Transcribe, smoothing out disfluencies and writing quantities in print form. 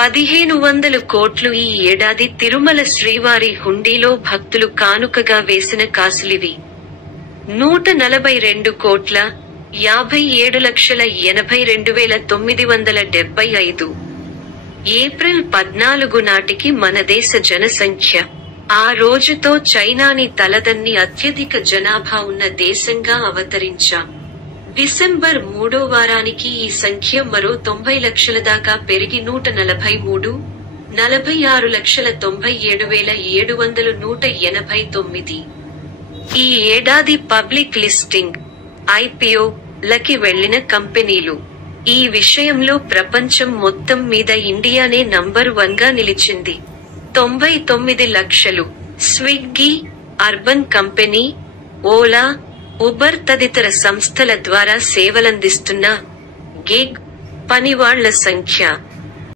1500 కోట్లు ఈ ఏడాది తిరుమల శ్రీవారి హుండీలో భక్తులు కానుకగా వేసిన కాసులివి. 147,82,82,975. ఏప్రిల్ 14 నాటికి మన దేశ జనసంఖ్య ఆ రోజుతో చైనాని తలదన్ని అత్యధిక జనాభా ఉన్న దేశంగా అవతరించాం. డిసెంబర్ 3వ వారానికి ఈ సంఖ్య మరో 90 లక్షల దాకా పెరిగి 146,97,789. ఈ ఏడాది పబ్లిక్ లిస్టింగ్ (IPO) లకి వెళ్లిన కంపెనీలు. ఈ విషయంలో ప్రపంచం మొత్తం మీద ఇండియానే నంబర్ 1గా నిలిచింది. 99 లక్షలు. Swiggy, urban company, Ola, Uber తదితర సంస్థల ద్వారా సేవలందిస్తున్న గిగ్ పనివాళ్ల సంఖ్య